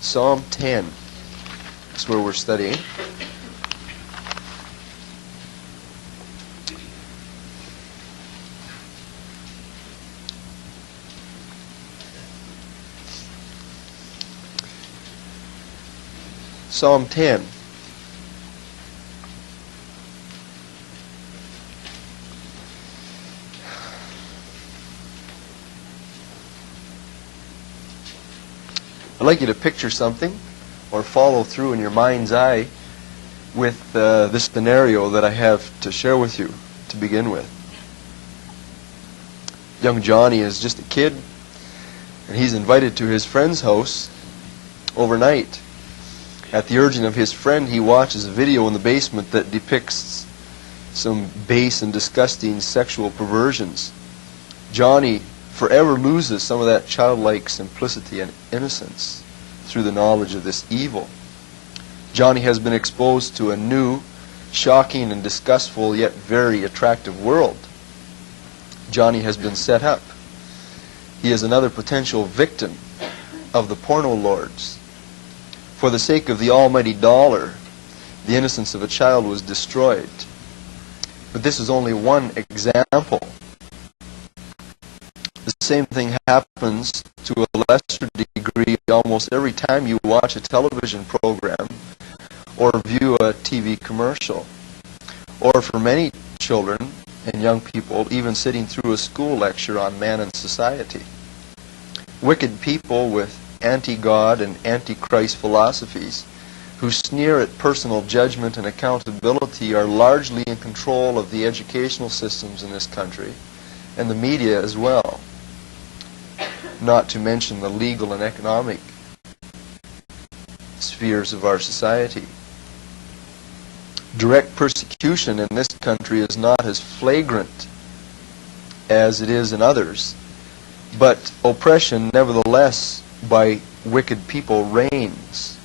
Psalm 10 is where we're studying. Psalm 10. I'd like you to picture something or follow through in your mind's eye with this scenario that I have to share with you to begin with. Young Johnny is just a kid, and he's invited to his friend's house overnight. At the urging of his friend, he watches a video in the basement that depicts some base and disgusting sexual perversions. Johnny forever loses some of that childlike simplicity and innocence through the knowledge of this evil. Johnny has been exposed to a new, shocking and disgustful yet very attractive world. Johnny has been set up. He is another potential victim of the porno lords. For the sake of the almighty dollar, the innocence of a child was destroyed. But this is only one example. The same thing happens to a lesser degree almost every time you watch a television program or view a TV commercial. Or for many children and young people, even sitting through a school lecture on man and society. Wicked people with anti-God and anti-Christ philosophies who sneer at personal judgment and accountability are largely in control of the educational systems in this country and the media as well, not to mention the legal and economic spheres of our society. Direct persecution in this country is not as flagrant as it is in others, but oppression, nevertheless, by wicked people reigns.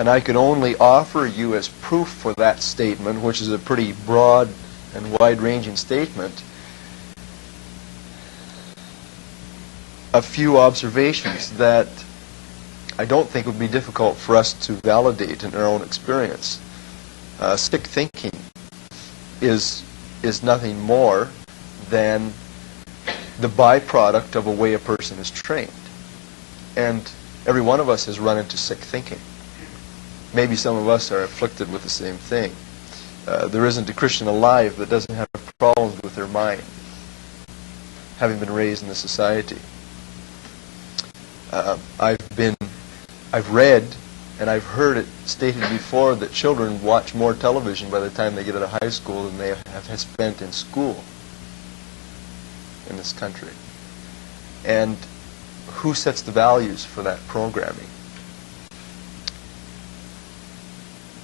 And I can only offer you as proof for that statement, which is a pretty broad and wide-ranging statement, a few observations that I don't think would be difficult for us to validate in our own experience. Sick thinking is nothing more than the byproduct of a way a person is trained. And every one of us has run into sick thinking. Maybe some of us are afflicted with the same thing. There isn't a Christian alive that doesn't have problems with their mind, having been raised in this society. I've read and I've heard it stated before that children watch more television by the time they get out of high school than they have spent in school in this country. And who sets the values for that programming?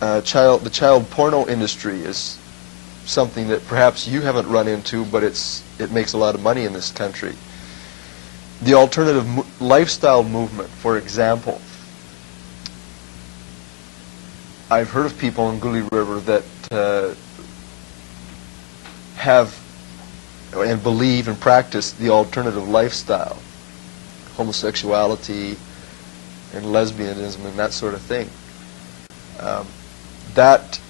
The child porno industry is something that perhaps you haven't run into, but it makes a lot of money in this country. The alternative lifestyle movement, for example. I've heard of people in Goulais River that have and believe and practice the alternative lifestyle, homosexuality and lesbianism and that sort of thing. That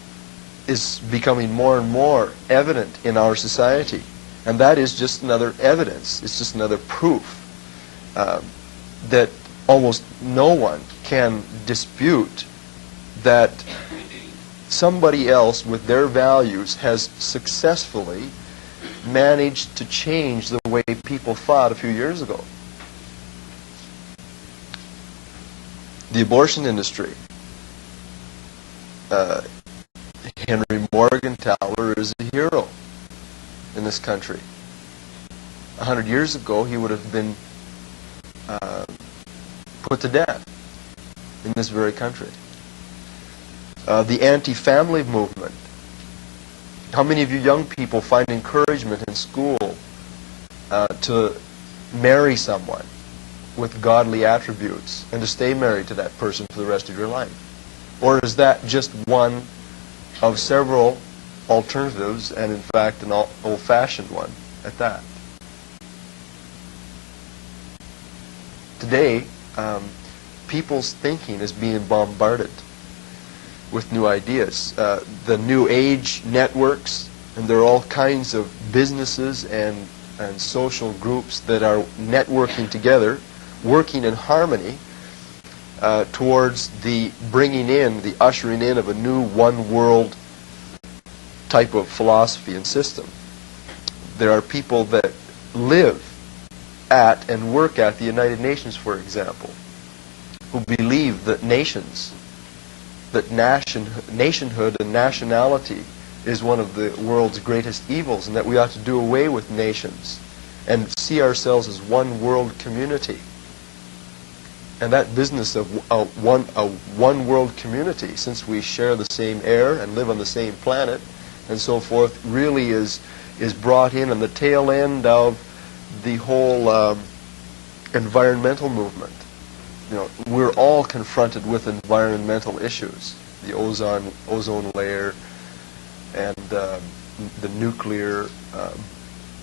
is becoming more and more evident in our society. And that is just another evidence, it's just another proof that almost no one can dispute that somebody else with their values has successfully managed to change the way people thought a few years ago. The abortion industry. Henry Morgenthaler is a hero in this country. 100 years ago, he would have been put to death in this very country. The anti-family movement. How many of you young people find encouragement in school to marry someone with godly attributes and to stay married to that person for the rest of your life? Or is that just one of several alternatives, and in fact an old-fashioned one at that? Today, people's thinking is being bombarded with new ideas. The New Age networks, and there are all kinds of businesses and social groups that are networking together, working in harmony towards the bringing in, the ushering in of a new one world type of philosophy and system. There are people that live at and work at the United Nations, for example, who believe that nationhood and nationality is one of the world's greatest evils, and that we ought to do away with nations and see ourselves as one world community. And that business of a one world community, since we share the same air and live on the same planet and so forth, really is brought in on the tail end of the whole environmental movement. You know, we're all confronted with environmental issues, the ozone layer, and the nuclear,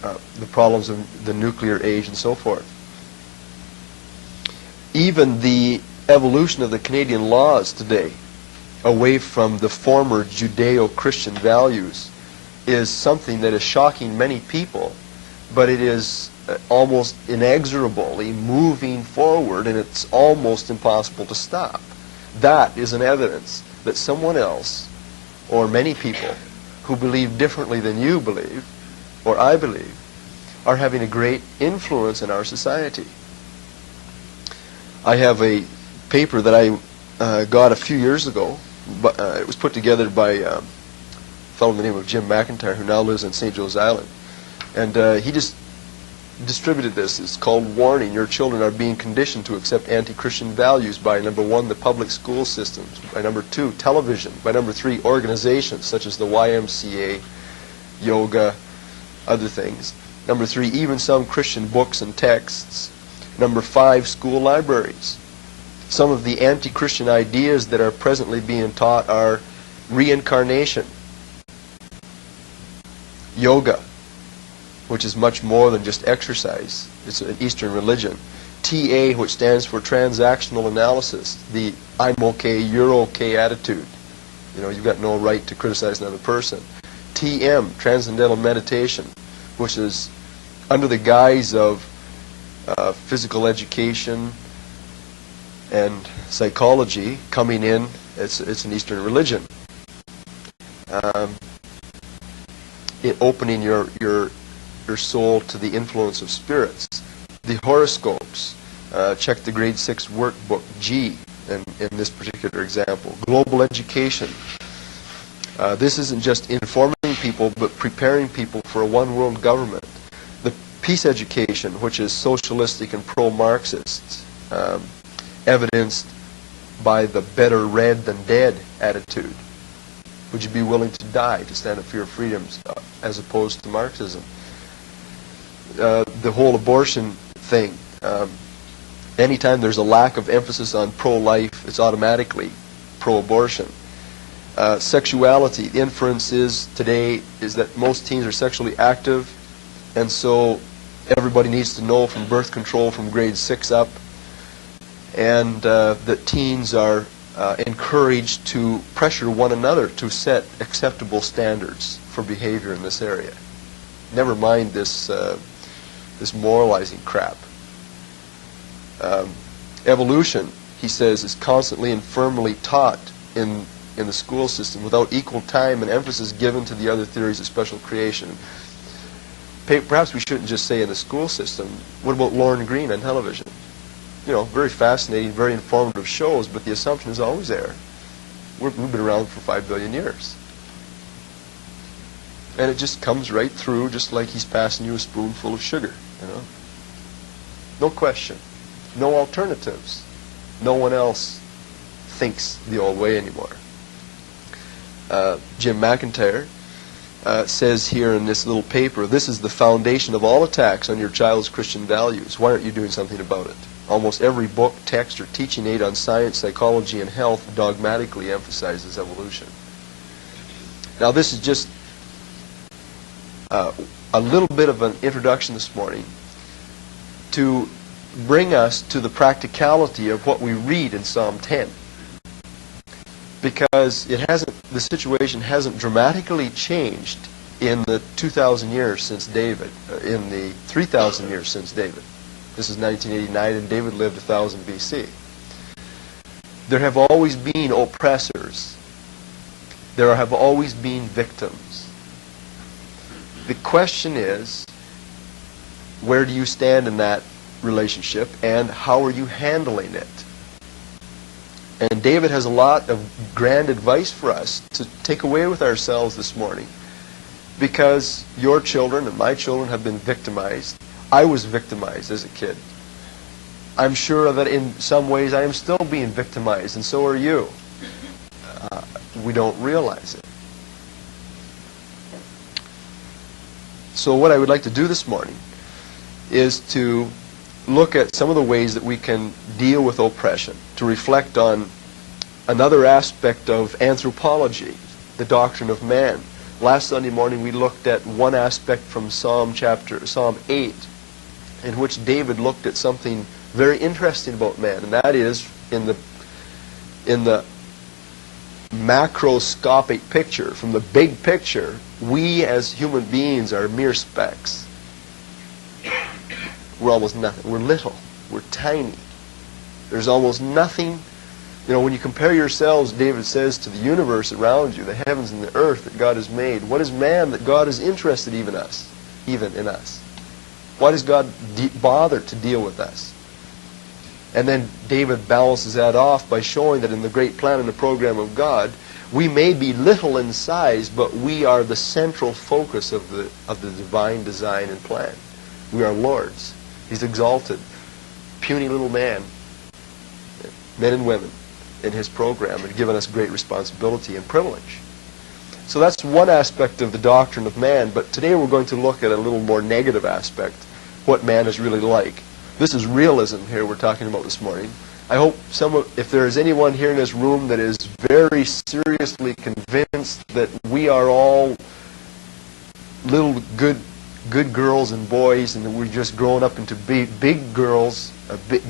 the problems of the nuclear age and so forth. Even the evolution of the Canadian laws today, away from the former Judeo-Christian values, is something that is shocking many people, but it is almost inexorably moving forward, and it's almost impossible to stop. That is an evidence that someone else, or many people, who believe differently than you believe, or I believe, are having a great influence in our society. I have a paper that I got a few years ago. But it was put together by a fellow by the name of Jim McIntyre, who now lives on St. Joe's Island. And he just distributed this. It's called Warning, Your Children Are Being Conditioned to Accept Anti-Christian Values by, number 1, the public school systems, by number 2, television, by number 3, organizations such as the YMCA, yoga, other things. Number 3, even some Christian books and texts. Number 5, school libraries. Some of the anti-Christian ideas that are presently being taught are reincarnation, yoga, which is much more than just exercise. It's an Eastern religion. TA, which stands for transactional analysis, the I'm okay, you're okay attitude. You know, you've got no right to criticize another person. TM, transcendental meditation, which is under the guise of physical education and psychology coming in. It's an Eastern religion. It opening your soul to the influence of spirits. The horoscopes. Check the grade 6 workbook G in this particular example. Global education. This isn't just informing people, but preparing people for a one-world government. The peace education, which is socialistic and pro-Marxist, evidenced by the better read than dead attitude. Would you be willing to die to stand up for your freedoms as opposed to Marxism? The whole abortion thing. Anytime there's a lack of emphasis on pro-life, it's automatically pro-abortion. Sexuality. The inference is today is that most teens are sexually active, and so everybody needs to know from birth control from grade 6 up, and that teens are encouraged to pressure one another to set acceptable standards for behavior in this area. Never mind this this moralizing crap. Evolution, he says, is constantly and firmly taught in the school system without equal time and emphasis given to the other theories of special creation. Perhaps we shouldn't just say in the school system. What about Lorne Greene on television? You know, very fascinating, very informative shows, but the assumption is always there. We've been around for 5 billion years. And it just comes right through, just like he's passing you a spoonful of sugar, you know. No question. No alternatives. No one else thinks the old way anymore. Jim McIntyre says here in this little paper, this is the foundation of all attacks on your child's Christian values. Why aren't you doing something about it? Almost every book, text, or teaching aid on science, psychology, and health dogmatically emphasizes evolution. Now, this is just a little bit of an introduction this morning to bring us to the practicality of what we read in Psalm 10. Because the situation hasn't dramatically changed in the 2,000 years since David, in the 3,000 years since David. This is 1989, and David lived 1000 BC. There have always been oppressors. There have always been victims. The question is, where do you stand in that relationship, and how are you handling it? And David has a lot of grand advice for us to take away with ourselves this morning, because your children and my children have been victimized. I was victimized as a kid. I'm sure that in some ways I am still being victimized, and so are you. We don't realize it. So what I would like to do this morning is to look at some of the ways that we can deal with oppression, to reflect on another aspect of anthropology, the doctrine of man. Last Sunday morning we looked at one aspect from Psalm 8, in which David looked at something very interesting about man, and that is in the macroscopic picture, from the big picture, we as human beings are mere specks. We're almost nothing. We're little. We're tiny. There's almost nothing. You know, when you compare yourselves, David says, to the universe around you, the heavens and the earth that God has made, what is man that God is interested even in us? Why does God bother to deal with us? And then David balances that off by showing that in the great plan and the program of God, we may be little in size, but we are the central focus of the divine design and plan. We are lords. He's exalted, puny little man, men and women, in his program, and given us great responsibility and privilege. So that's one aspect of the doctrine of man, but today we're going to look at a little more negative aspect, what man is really like. This is realism here we're talking about this morning. I hope if there is anyone here in this room that is very seriously convinced that we are all little good girls and boys, and that we're just growing up into big girls,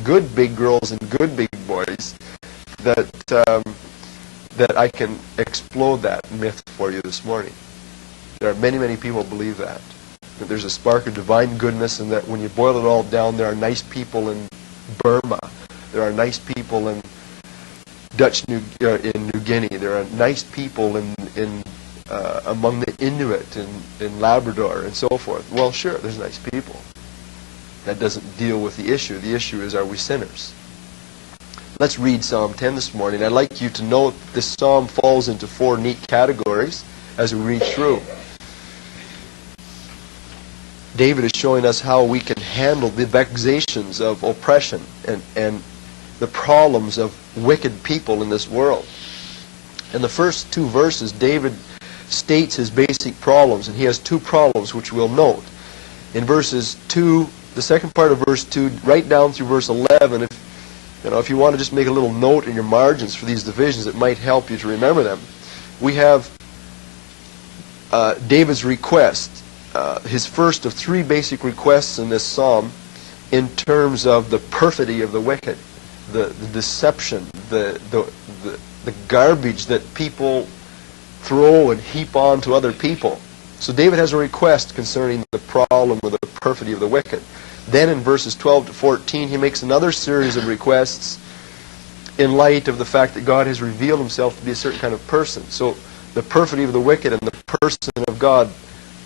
good big girls and good big boys, that I can explode that myth for you this morning. There are many people who believe that there's a spark of divine goodness, and that when you boil it all down, there are nice people in Burma, there are nice people in New Guinea, there are nice people among the Inuit in Labrador and so forth. Well, sure, there's nice people. That doesn't deal with the issue. The issue is, are we sinners? Let's read Psalm 10 this morning. I'd like you to note this psalm falls into 4 neat categories as we read through. David is showing us how we can handle the vexations of oppression and the problems of wicked people in this world. In the first 2 verses, David states his basic problems, and he has 2 problems which we'll note. In verses 2, the second part of verse 2, right down through verse 11, if you want to just make a little note in your margins for these divisions, it might help you to remember them. We have David's request, his first of 3 basic requests in this psalm, in terms of the perfidy of the wicked, the deception, the garbage that people throw and heap on to other people. So David has a request concerning the problem of the perfidy of the wicked. Then in verses 12 to 14, he makes another series of requests in light of the fact that God has revealed himself to be a certain kind of person. So the perfidy of the wicked and the person of God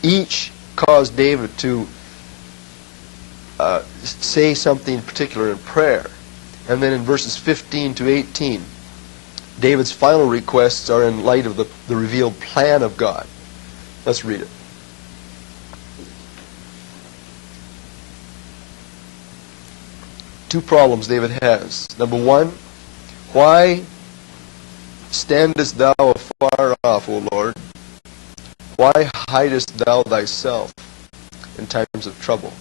each caused David to say something particular in prayer. And then in verses 15 to 18, David's final requests are in light of the revealed plan of God. Let's read it. Two problems David has. Number 1, why standest thou afar off, O Lord? Why hidest thou thyself in times of trouble?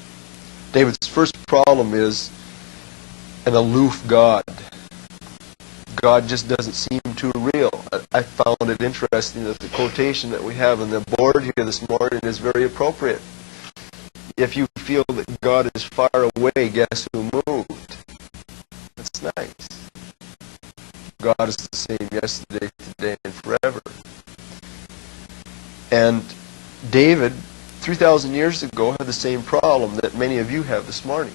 David's first problem is an aloof God. God just doesn't seem too real. I found it interesting that the quotation that we have on the board here this morning is very appropriate. If you feel that God is far away, guess who moves? nice. God is the same yesterday, today, and forever. And David, 3,000 years ago, had the same problem that many of you have this morning.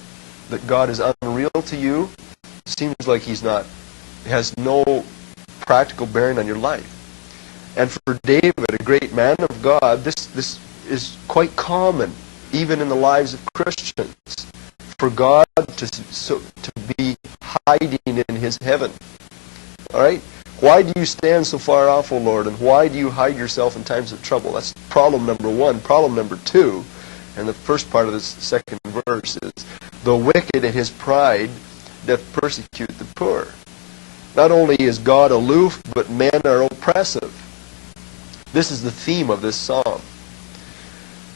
That God is unreal to you. Seems like He's not. Has no practical bearing on your life. And for David, a great man of God, this is quite common, even in the lives of Christians, for God to be hiding in His heaven. All right? Why do you stand so far off, O Lord, and why do you hide yourself in times of trouble? That's problem number one. Problem number two, and the first part of this second verse is, the wicked in his pride doth persecute the poor. Not only is God aloof, but men are oppressive. This is the theme of this psalm.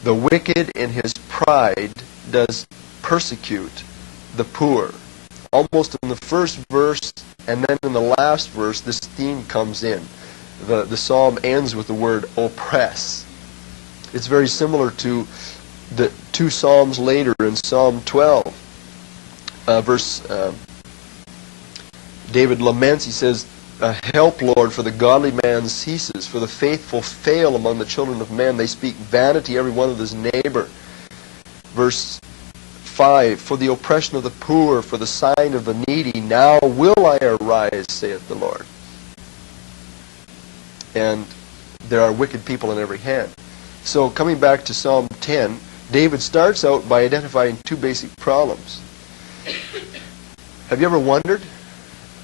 The wicked in his pride does persecute the poor. Almost in the first verse and then in the last verse, this theme comes in. The psalm ends with the word oppress. It's very similar to the two psalms later in Psalm 12. David laments, he says, help, Lord, for the godly man ceases, for the faithful fail among the children of men. They speak vanity, every one of his neighbor. Verse 5, for the oppression of the poor, for the sign of the needy, now will I arise, saith the Lord. And there are wicked people in every hand. So coming back to Psalm 10, David starts out by identifying two basic problems. Have you ever wondered?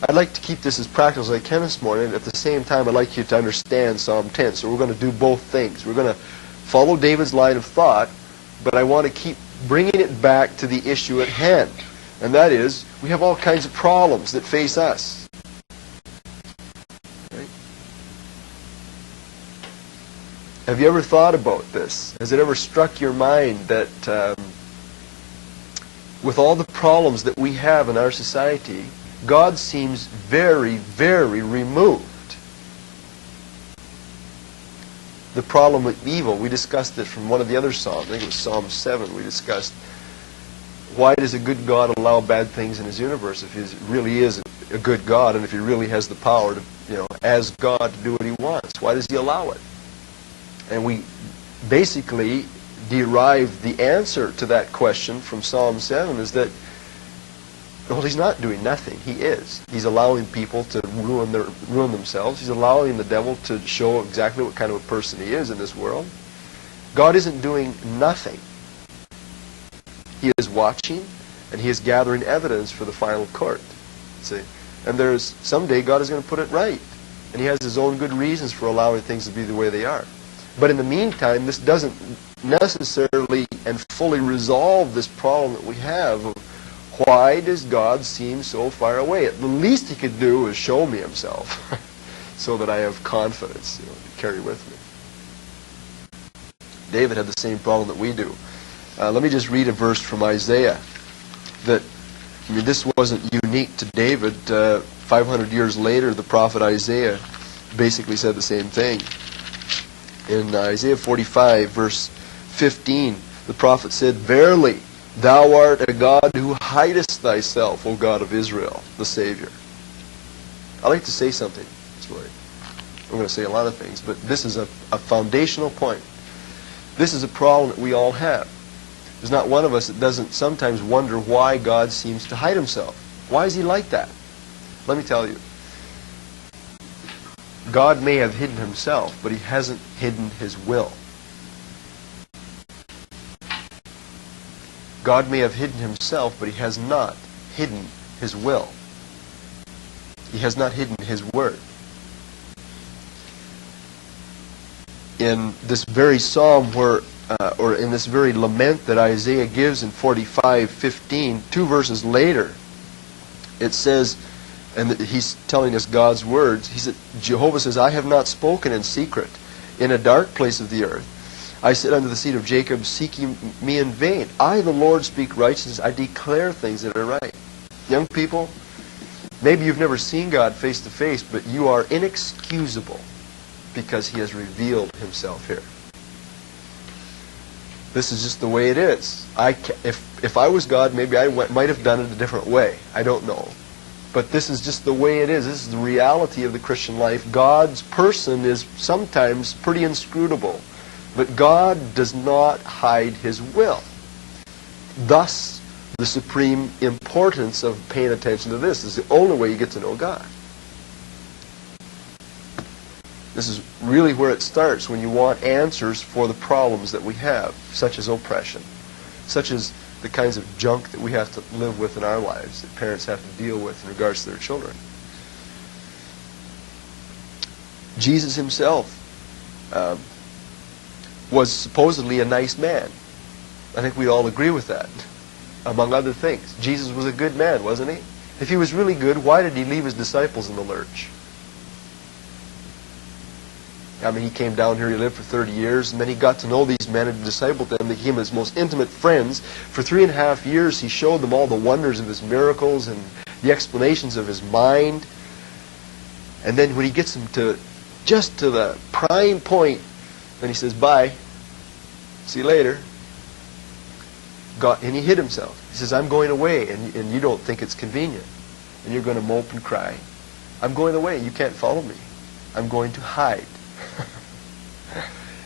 I'd like to keep this as practical as I can this morning, and at the same time I'd like you to understand Psalm 10. So we're going to do both things. We're going to follow David's line of thought, but I want to keep bringing it back to the issue at hand. And that is, we have all kinds of problems that face us. Right? Have you ever thought about this? Has it ever struck your mind that with all the problems that we have in our society, God seems very, very removed? The problem with evil, we discussed it from one of the other Psalms. I think it was Psalm 7. We discussed, why does a good God allow bad things in His universe if He really is a good God and if He really has the power to, as God, to do what He wants? Why does He allow it? And we basically derived the answer to that question from Psalm 7 is that, well, He's not doing nothing. He is. He's allowing people to ruin themselves. He's allowing the devil to show exactly what kind of a person he is in this world. God isn't doing nothing. He is watching, and He is gathering evidence for the final court. See? And someday God is going to put it right. And He has His own good reasons for allowing things to be the way they are. But in the meantime, this doesn't necessarily and fully resolve this problem that we have of, why does God seem so far away? The least He could do is show me Himself so that I have confidence to carry with me. David had the same problem that we do. Let me just read a verse from Isaiah. This wasn't unique to David. 500 years later, the prophet Isaiah basically said the same thing. In Isaiah 45, verse 15, the prophet said, verily, Thou art a God who hidest Thyself, O God of Israel, the Savior. I'd like to say something this morning. I'm going to say a lot of things, but this is a foundational point. This is a problem that we all have. There's not one of us that doesn't sometimes wonder why God seems to hide Himself. Why is He like that? Let me tell you. God may have hidden Himself, but He hasn't hidden His will. God may have hidden Himself, but He has not hidden His will. He has not hidden His word. In this very psalm or in this very lament that Isaiah gives in 45:15, 2 verses later, it says, and he's telling us God's words, Jehovah says, I have not spoken in secret in a dark place of the earth. I sit under the seat of Jacob, seeking me in vain. I, the Lord, speak righteousness. I declare things that are right. Young people, maybe you've never seen God face to face, but you are inexcusable because He has revealed Himself here. This is just the way it is. If I was God, maybe I might have done it a different way. I don't know. But this is just the way it is. This is the reality of the Christian life. God's person is sometimes pretty inscrutable, but God does not hide his will. Thus, the supreme importance of paying attention to this is the only way you get to know God. This is really where it starts when you want answers for the problems that we have, such as oppression, such as the kinds of junk that we have to live with in our lives, that parents have to deal with in regards to their children. Jesus himself was supposedly a nice man. I think we all agree with that, among other things. Jesus was a good man, wasn't he? If he was really good, why did he leave his disciples in the lurch? I mean, he came down here, he lived for 30 years, and then he got to know these men and discipled them. They became his most intimate friends. For 3.5 years, he showed them all the wonders of his miracles and the explanations of his mind. And then when he gets them to just to the prime point, then he says, bye, see you later. And he hid himself. He says, I'm going away, and you don't think it's convenient. And you're going to mope and cry. I'm going away, you can't follow me. I'm going to hide.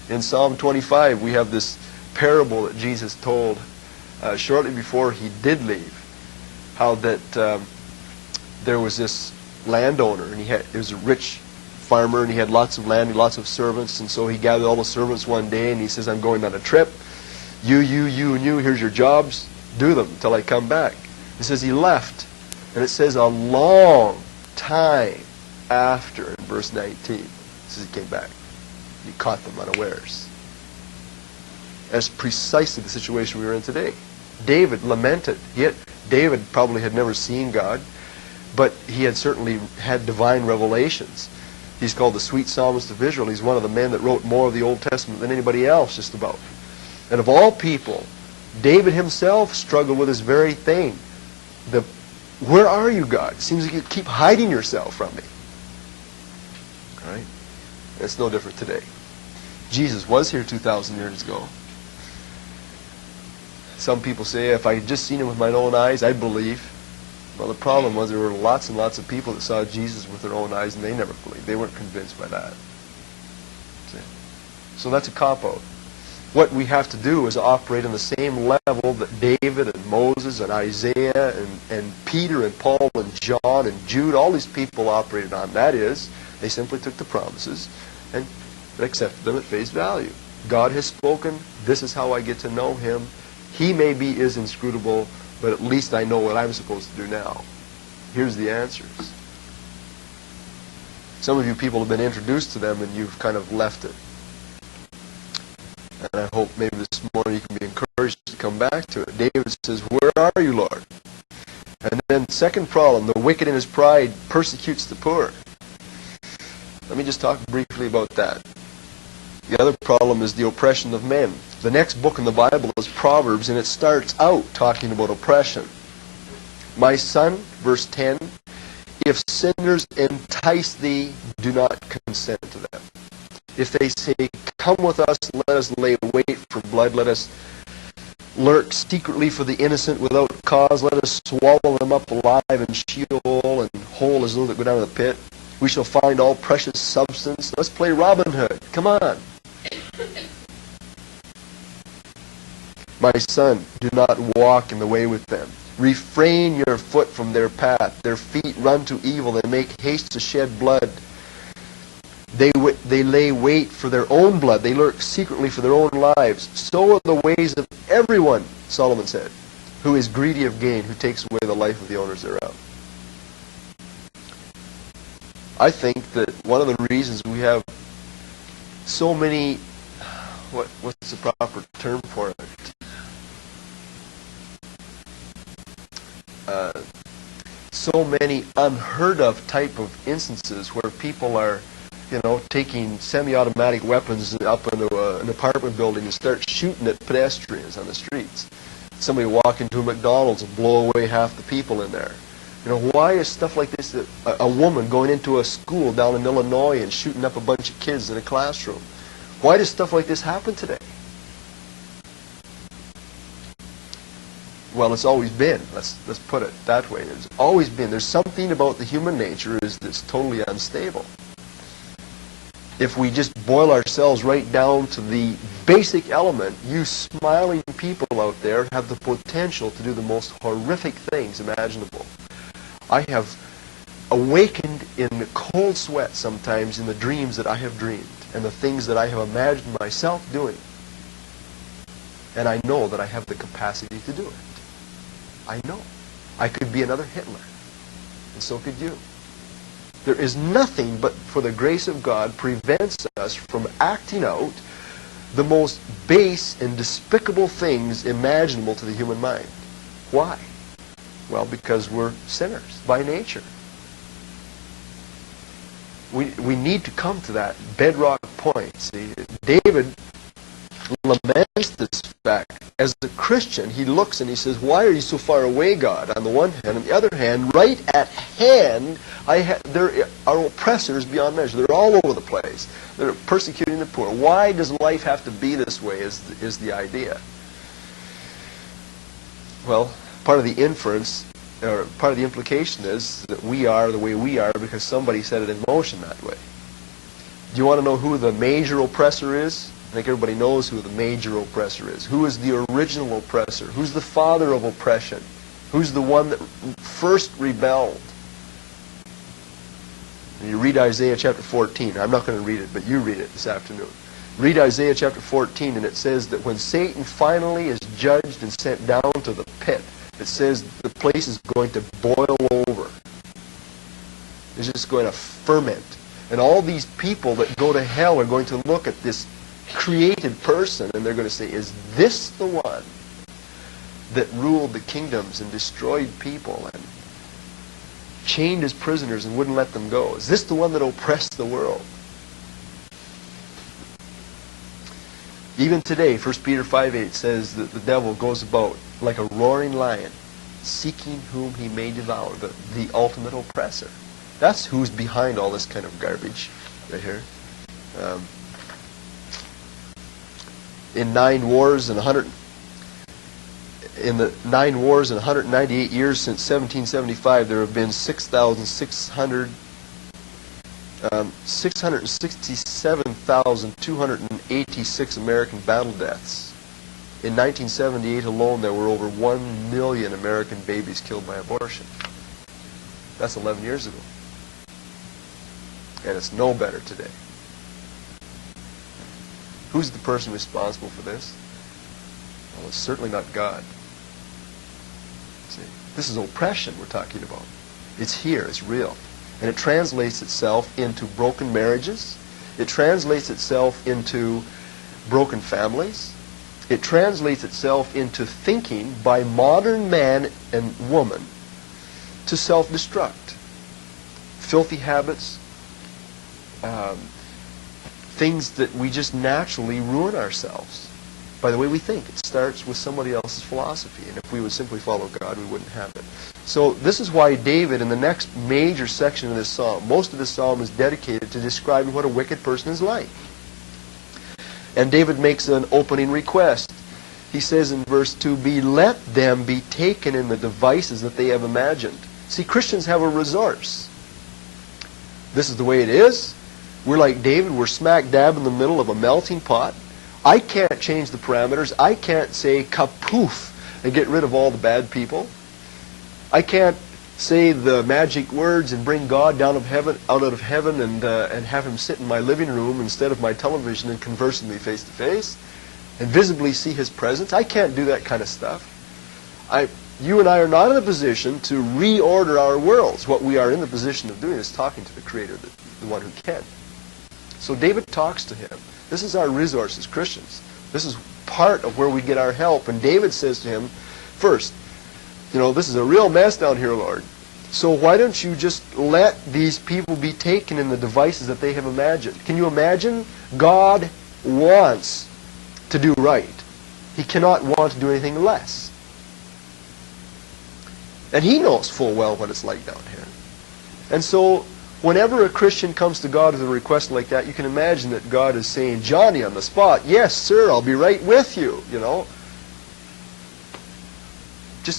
In Psalm 25, we have this parable that Jesus told shortly before he did leave, how that there was this landowner, and there was a rich farmer, and he had lots of land, lots of servants, and so he gathered all the servants one day, and he says, I'm going on a trip. You, and you, here's your jobs. Do them until I come back. He says he left, and it says a long time after, in verse 19, it says he came back. He caught them unawares. That's precisely the situation we are in today. David lamented. David probably had never seen God, but he had certainly had divine revelations. He's called the sweet psalmist of Israel. He's one of the men that wrote more of the Old Testament than anybody else, just about. And of all people, David himself struggled with this very thing. Where are you, God? It seems like you keep hiding yourself from me. All right? It's no different today. Jesus was here 2,000 years ago. Some people say, if I had just seen him with my own eyes, I'd believe. Well, the problem was there were lots and lots of people that saw Jesus with their own eyes, and they never believed. They weren't convinced by that. See? So that's a cop-out. What we have to do is operate on the same level that David and Moses and Isaiah and Peter and Paul and John and Jude, all these people operated on. That is, they simply took the promises and accepted them at face value. God has spoken. This is how I get to know him. He maybe is inscrutable, but at least I know what I'm supposed to do now. Here's the answers. Some of you people have been introduced to them and you've kind of left it. And I hope maybe this morning you can be encouraged to come back to it. David says, where are you, Lord? And then second problem, the wicked in his pride persecutes the poor. Let me just talk briefly about that. The other problem is the oppression of men. The next book in the Bible is Proverbs, and it starts out talking about oppression. My son, verse 10, if sinners entice thee, do not consent to them. If they say, come with us, let us lay wait for blood, let us lurk secretly for the innocent without cause, let us swallow them up alive in Sheol and whole as those that go down to the pit. We shall find all precious substance. Let's play Robin Hood. Come on. My son, do not walk in the way with them. Refrain your foot from their path. Their feet run to evil. They make haste to shed blood. They lay wait for their own blood. They lurk secretly for their own lives. So are the ways of everyone, Solomon said, who is greedy of gain, who takes away the life of the owners thereof. I think that one of the reasons we have so many, what's the proper term for it? So many unheard of type of instances where people are, taking semi-automatic weapons up into an apartment building and start shooting at pedestrians on the streets. Somebody walk into a McDonald's and blow away half the people in there. Why is stuff like this, a woman going into a school down in Illinois and shooting up a bunch of kids in a classroom? Why does stuff like this happen today? Well, it's always been. Let's put it that way. There's always been. There's something about the human nature that's totally unstable. If we just boil ourselves right down to the basic element, you smiling people out there have the potential to do the most horrific things imaginable. I have awakened in cold sweat sometimes in the dreams that I have dreamed and the things that I have imagined myself doing. And I know that I have the capacity to do it. I know. I could be another Hitler. And so could you. There is nothing but for the grace of God prevents us from acting out the most base and despicable things imaginable to the human mind. Why? Well, because we're sinners by nature. We need to come to that bedrock point. See, David laments this fact. As a Christian, he looks and he says, why are you so far away, God? On the one hand. On the other hand, right at hand, there are oppressors beyond measure. They're all over the place. They're persecuting the poor. Why does life have to be this way is the idea. Well, part of the inference, or part of the implication is that we are the way we are because somebody set it in motion that way. Do you want to know who the major oppressor is? I think everybody knows who the major oppressor is. Who is the original oppressor? Who's the father of oppression? Who's the one that first rebelled? And you read Isaiah chapter 14. I'm not going to read it, but you read it this afternoon. Read Isaiah chapter 14, and it says that when Satan finally is judged and sent down to the pit, it says the place is going to boil over. It's just going to ferment. And all these people that go to hell are going to look at this created person and they're going to say, is this the one that ruled the kingdoms and destroyed people and chained his prisoners and wouldn't let them go? Is this the one that oppressed the world? Even today, 1 Peter 5:8 says that the devil goes about like a roaring lion, seeking whom he may devour, the ultimate oppressor. That's who's behind all this kind of garbage right here. In the 9 wars and 198 years since 1775, there have been 667,286 American battle deaths. In 1978 alone, there were over 1 million American babies killed by abortion. That's 11 years ago. And it's no better today. Who's the person responsible for this? Well, it's certainly not God. See, this is oppression we're talking about. It's here, it's real. And it translates itself into broken marriages. It translates itself into broken families. It translates itself into thinking by modern man and woman to self-destruct. Filthy habits, things that we just naturally ruin ourselves by the way we think. It starts with somebody else's philosophy, and if we would simply follow God, we wouldn't have it. So this is why David, in the next major section of this psalm, most of this psalm is dedicated to describing what a wicked person is like. And David makes an opening request. He says in verse 2, let them be taken in the devices that they have imagined. See, Christians have a resource. This is the way it is. We're like David. We're smack dab in the middle of a melting pot. I can't change the parameters. I can't say kapoof and get rid of all the bad people. I can't say the magic words and bring God down out of heaven and have him sit in my living room instead of my television and converse with me face to face and visibly see his presence. I can't do that kind of stuff. You and I are not in a position to reorder our worlds. What we are in the position of doing is talking to the Creator, the one who can. So David talks to him. This is our resource as Christians. This is part of where we get our help. And David says to him, first, this is a real mess down here, Lord. So why don't you just let these people be taken in the devices that they have imagined? Can you imagine? God wants to do right. He cannot want to do anything less. And he knows full well what it's like down here. And so whenever a Christian comes to God with a request like that, you can imagine that God is saying, Johnny, on the spot, yes, sir, I'll be right with you, Just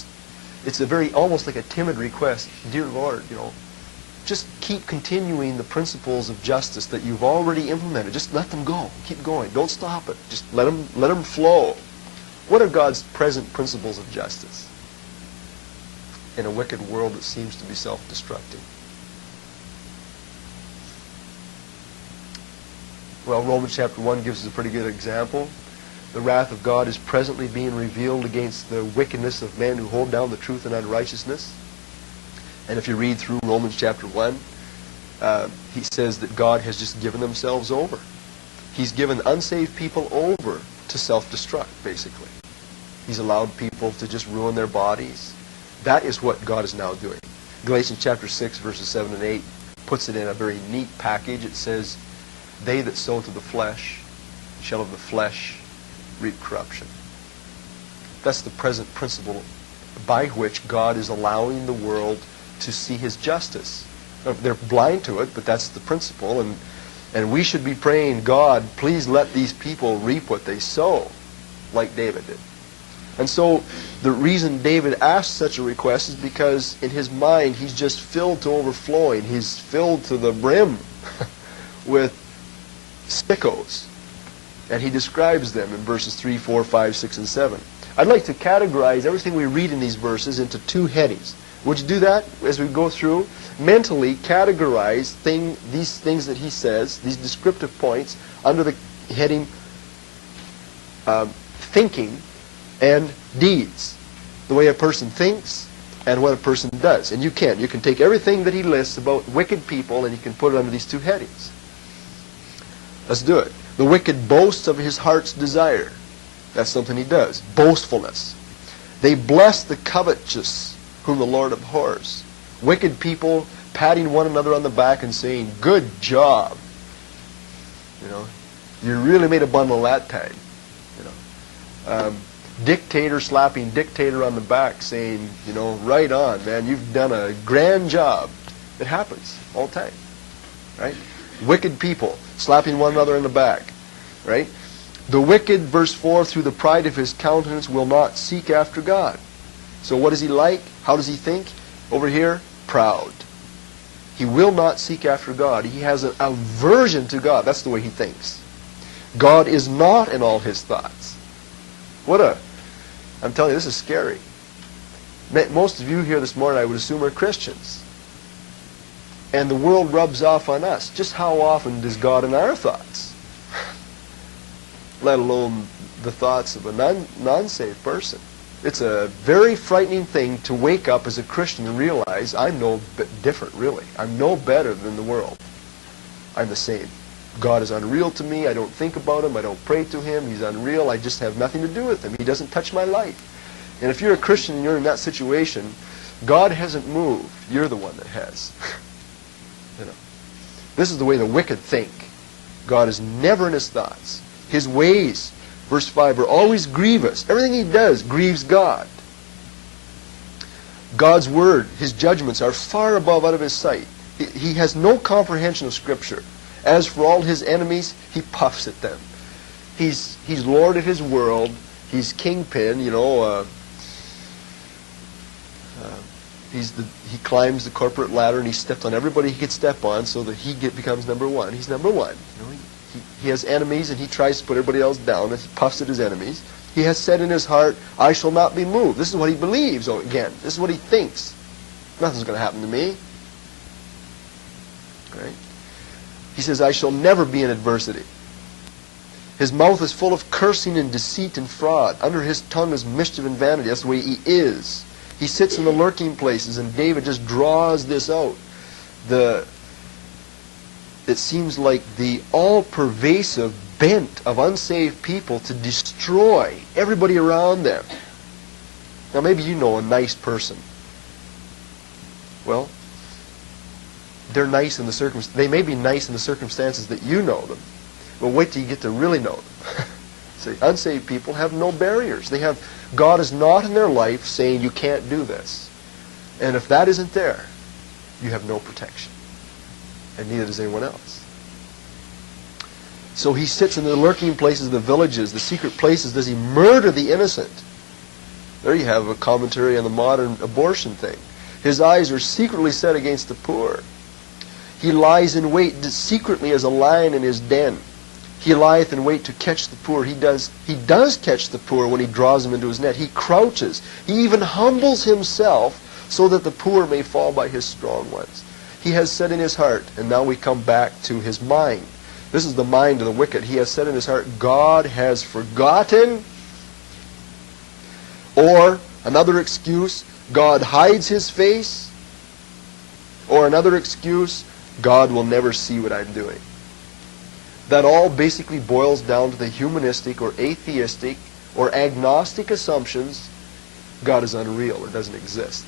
It's a very, almost like a timid request. Dear Lord, just keep continuing the principles of justice that you've already implemented. Just let them go. Keep going. Don't stop it. Just let them flow. What are God's present principles of justice in a wicked world that seems to be self-destructing? Well, Romans chapter 1 gives us a pretty good example. The wrath of God is presently being revealed against the wickedness of men who hold down the truth in unrighteousness. And if you read through Romans chapter 1, he says that God has just given themselves over. He's given unsaved people over to self-destruct, basically. He's allowed people to just ruin their bodies. That is what God is now doing. Galatians chapter 6, verses 7 and 8 puts it in a very neat package. It says, "They that sow to the flesh shall of the flesh reap corruption." That's the present principle by which God is allowing the world to see his justice. They're blind to it, but that's the principle. And we should be praying, God, please let these people reap what they sow, like David did. And so the reason David asked such a request is because in his mind he's just filled to overflowing. He's filled to the brim with sickos. And he describes them in verses 3, 4, 5, 6, and 7. I'd like to categorize everything we read in these verses into two headings. Would you do that as we go through? Mentally categorize these things that he says, these descriptive points, under the heading thinking and deeds. The way a person thinks and what a person does. And you can take everything that he lists about wicked people and you can put it under these two headings. Let's do it. The wicked boasts of his heart's desire. That's something he does. Boastfulness. They bless the covetous, whom the Lord abhors. Wicked people patting one another on the back and saying, "Good job. You really made a bundle that time." Dictator slapping dictator on the back saying, "Right on, man. You've done a grand job." It happens all the time, right? Wicked people slapping one another in the back, right? The wicked, verse 4, through the pride of his countenance will not seek after God. So what is he like? How does he think? Over here, proud. He will not seek after God. He has an aversion to God. That's the way he thinks. God is not in all his thoughts. I'm telling you, this is scary. Most of you here this morning, I would assume, are Christians. And the world rubs off on us. Just how often does God in our thoughts? Let alone the thoughts of a non-saved person. It's a very frightening thing to wake up as a Christian and realize I'm no different, really. I'm no better than the world. I'm the same. God is unreal to me. I don't think about him. I don't pray to him. He's unreal. I just have nothing to do with him. He doesn't touch my life. And if you're a Christian and you're in that situation, God hasn't moved. You're the one that has. This is the way the wicked think. God is never in his thoughts. His ways, verse 5, are always grievous. Everything he does grieves God. God's word, his judgments, are far above out of his sight. He has no comprehension of Scripture. As for all his enemies, he puffs at them. He's Lord of his world. He's kingpin, he climbs the corporate ladder and he steps on everybody he could step on so that he becomes number one. He's number one. He has enemies and he tries to put everybody else down and he puffs at his enemies. He has said in his heart, "I shall not be moved." This is what he believes. Oh, again, this is what he thinks. Nothing's going to happen to me. Right? He says, "I shall never be in adversity." His mouth is full of cursing and deceit and fraud. Under his tongue is mischief and vanity. That's the way he is. He sits in the lurking places, and David just draws this out. It seems like the all-pervasive bent of unsaved people to destroy everybody around them. Now, maybe you know a nice person. Well, they're nice in the circumstances. They may be nice in the circumstances that you know them. But wait till you get to really know them. See, unsaved people have no barriers. God is not in their life saying you can't do this. And if that isn't there, you have no protection. And neither does anyone else. So he sits in the lurking places of the villages, the secret places. Does he murder the innocent? There you have a commentary on the modern abortion thing. His eyes are secretly set against the poor. He lies in wait secretly as a lion in his den. He lieth in wait to catch the poor. He does catch the poor when he draws them into his net. He crouches. He even humbles himself so that the poor may fall by his strong ones. He has said in his heart, and now we come back to his mind. This is the mind of the wicked. He has said in his heart, God has forgotten. Or, another excuse, God hides his face. Or another excuse, God will never see what I'm doing. That all basically boils down to the humanistic or atheistic or agnostic assumptions God is unreal or doesn't exist.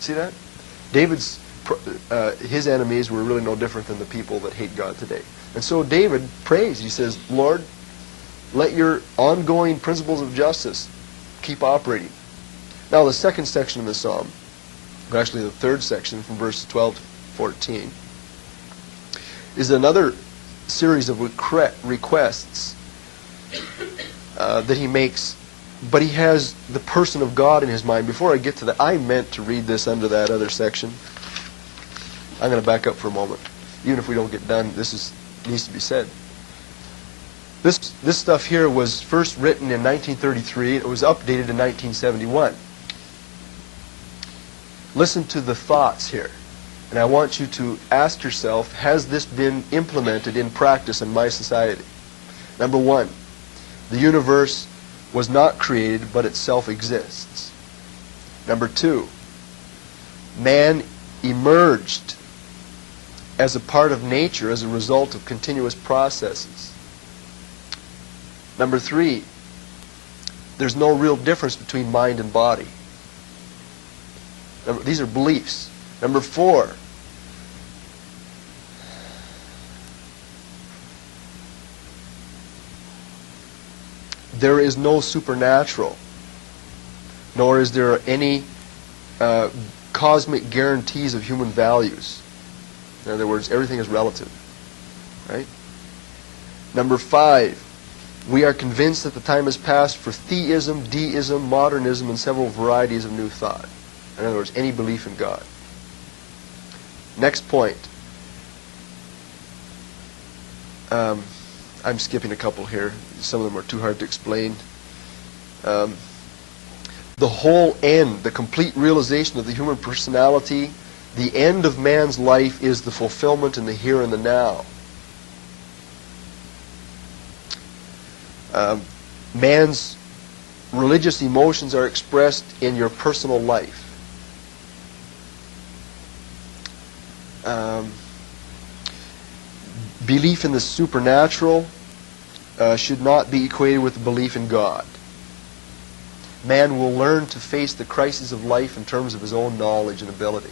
See that? David's his enemies were really no different than the people that hate God today. And so David prays. He says, Lord, let your ongoing principles of justice keep operating. Now the second section of the psalm, or actually the third section from verses 12 to 14, is another series of requests that he makes, but he has the person of God in his mind. Before I get to that, I meant to read this under that other section. I'm going to back up for a moment. Even if we don't get done, this needs to be said. This stuff here was first written in 1933. It was updated in 1971. Listen to the thoughts here. And I want you to ask yourself, has this been implemented in practice in my society? Number one, the universe was not created, but itself exists. Number two, man emerged as a part of nature as a result of continuous processes. Number three, there's no real difference between mind and body. These are beliefs. Number four, there is no supernatural, nor is there any cosmic guarantees of human values. In other words, everything is relative. Right? Number five, we are convinced that the time has passed for theism, deism, modernism, and several varieties of new thought. In other words, any belief in God. Next point. I'm skipping a couple here. Some of them are too hard to explain. The whole end, the complete realization of the human personality, the end of man's life is the fulfillment in the here and the now. Man's religious emotions are expressed in your personal life. Belief in the supernatural should not be equated with belief in God. Man will learn to face the crises of life in terms of his own knowledge and ability.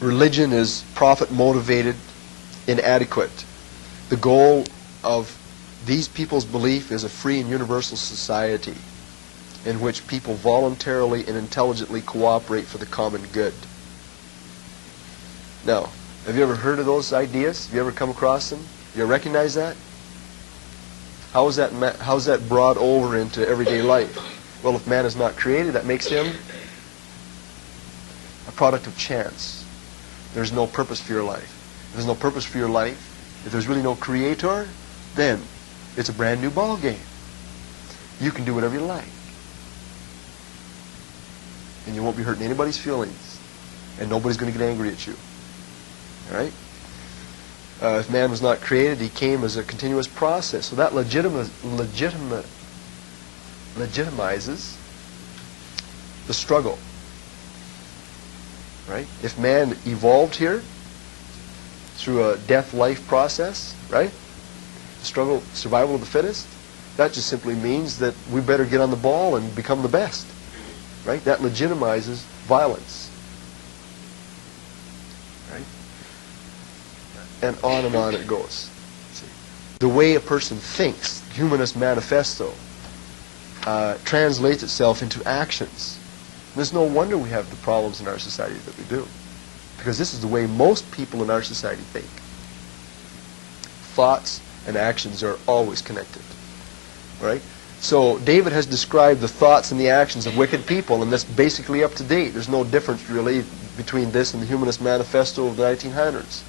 Religion is profit-motivated, inadequate. The goal of these people's belief is a free and universal society in which people voluntarily and intelligently cooperate for the common good. Now, have you ever heard of those ideas? Have you ever come across them? You recognize that? How is that brought over into everyday life? Well, if man is not created, that makes him a product of chance. There's no purpose for your life. If there's no purpose for your life, if there's really no creator, then it's a brand new ball game. You can do whatever you like. And you won't be hurting anybody's feelings. And nobody's going to get angry at you. All right? If man was not created, he came as a continuous process. So that legitimizes the struggle. Right? If man evolved here through a death-life process, right? Struggle, survival of the fittest, that just simply means that we better get on the ball and become the best. Right? That legitimizes violence. Right? And on it goes. See? The way a person thinks, Humanist Manifesto, translates itself into actions. There's no wonder we have the problems in our society that we do. Because this is the way most people in our society think. Thoughts and actions are always connected. Right? So David has described the thoughts and the actions of wicked people, and that's basically up to date. There's no difference really between this and the Humanist Manifesto of the 1900s.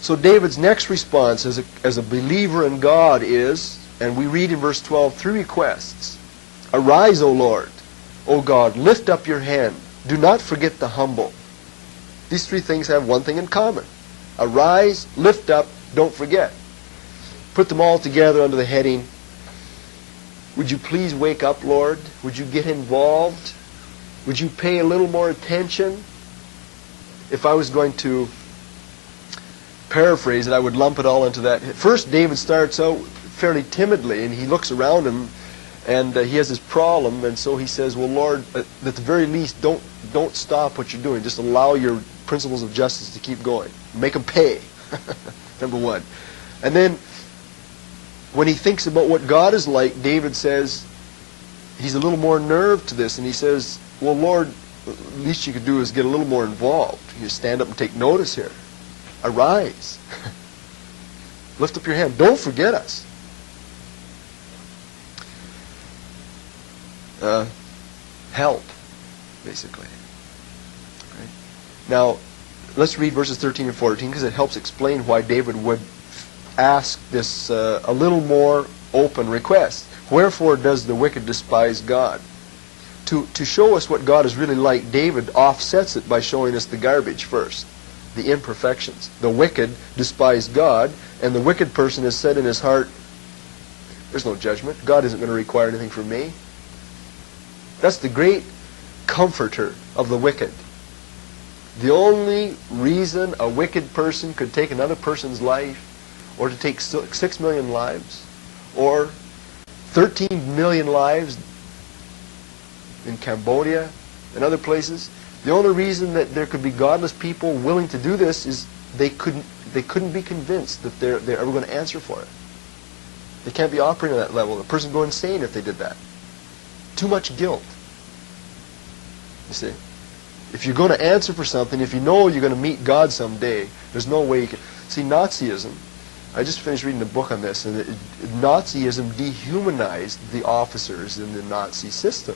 So David's next response as a believer in God is, and we read in verse 12, 3 requests. Arise, O Lord, O God, lift up your hand. Do not forget the humble. These 3 things have one thing in common. Arise, lift up, don't forget. Put them all together under the heading, would you please wake up, Lord? Would you get involved? Would you pay a little more attention? If I was going to paraphrase it, I would lump it all into that. First, David starts out fairly timidly, and he looks around him, and he has this problem, and so he says, well, Lord, at the very least, don't stop what you're doing. Just allow your principles of justice to keep going. Make them pay, number one. And then, when he thinks about what God is like, David says, he's a little more nerved to this, and he says, well, Lord, the least you could do is get a little more involved. You stand up and take notice here. Arise. Lift up your hand. Don't forget us. Help, basically. Right? Now, let's read verses 13 and 14, because it helps explain why David would ask this a little more open request. Wherefore does the wicked despise God? To show us what God is really like, David offsets it by showing us the garbage first, the imperfections. The wicked despise God, and the wicked person has said in his heart, there's no judgment. God isn't going to require anything from me. That's the great comforter of the wicked. The only reason a wicked person could take another person's life, or to take 6 million lives, or 13 million lives in Cambodia and other places, the only reason that there could be godless people willing to do this is they couldn't be convinced that they're ever going to answer for it. They can't be operating at that level. The person would go insane if they did that. Too much guilt. You see? If you're going to answer for something, if you know you're going to meet God someday, there's no way you can. See, Nazism, I just finished reading a book on this, and Nazism dehumanized the officers in the Nazi system.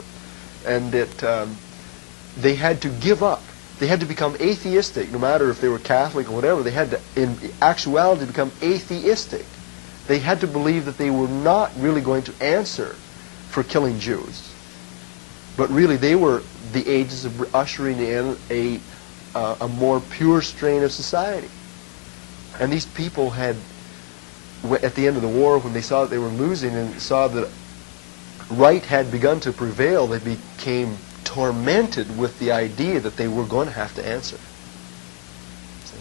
And they had to give up. They had to become atheistic, no matter if they were Catholic or whatever. They had to, in actuality, become atheistic. They had to believe that they were not really going to answer for killing Jews. But really, they were the agents of ushering in a more pure strain of society. And these people had, at the end of the war, when they saw that they were losing and saw that right had begun to prevail, they became tormented with the idea that they were going to have to answer. See?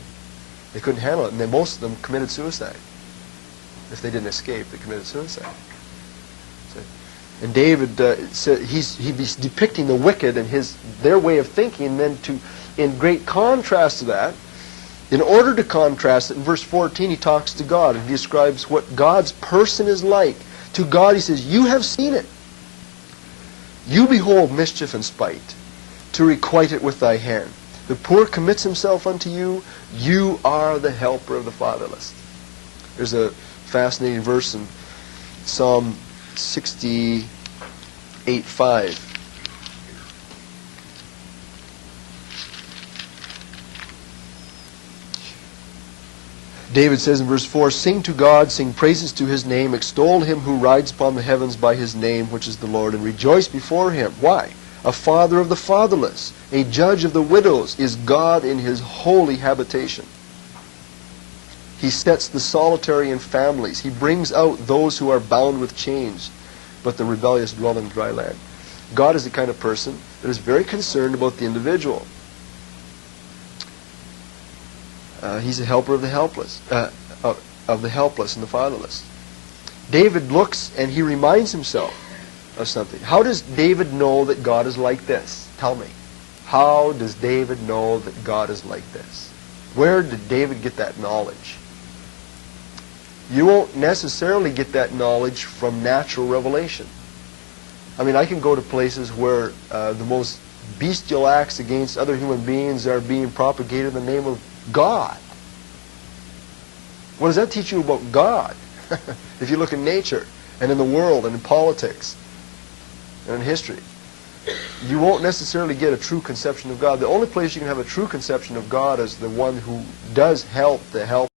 They couldn't handle it, and then most of them committed suicide. If they didn't escape, they committed suicide. See? And David, he's depicting the wicked and their way of thinking, and then in great contrast to that, in order to contrast it, in verse 14 he talks to God, and he describes what God's person is like. To God he says, you have seen it. You behold mischief and spite, to requite it with thy hand. The poor commits himself unto you. You are the helper of the fatherless. There's a fascinating verse in Psalm 68:5. David says in verse 4, sing to God, sing praises to his name, extol him who rides upon the heavens by his name, which is the Lord, and rejoice before him. Why? A father of the fatherless, a judge of the widows, is God in his holy habitation. He sets the solitary in families. He brings out those who are bound with chains, but the rebellious dwell in dry land. God is the kind of person that is very concerned about the individual. He's a helper of the helpless, of the helpless and the fatherless. David looks and he reminds himself of something. How does David know that God is like this? Tell me. How does David know that God is like this? Where did David get that knowledge? You won't necessarily get that knowledge from natural revelation. I mean, I can go to places where the most bestial acts against other human beings are being propagated in the name of God. What does that teach you about God? If you look in nature and in the world and in politics and in history, you won't necessarily get a true conception of God. The only place you can have a true conception of God is the one who does help the help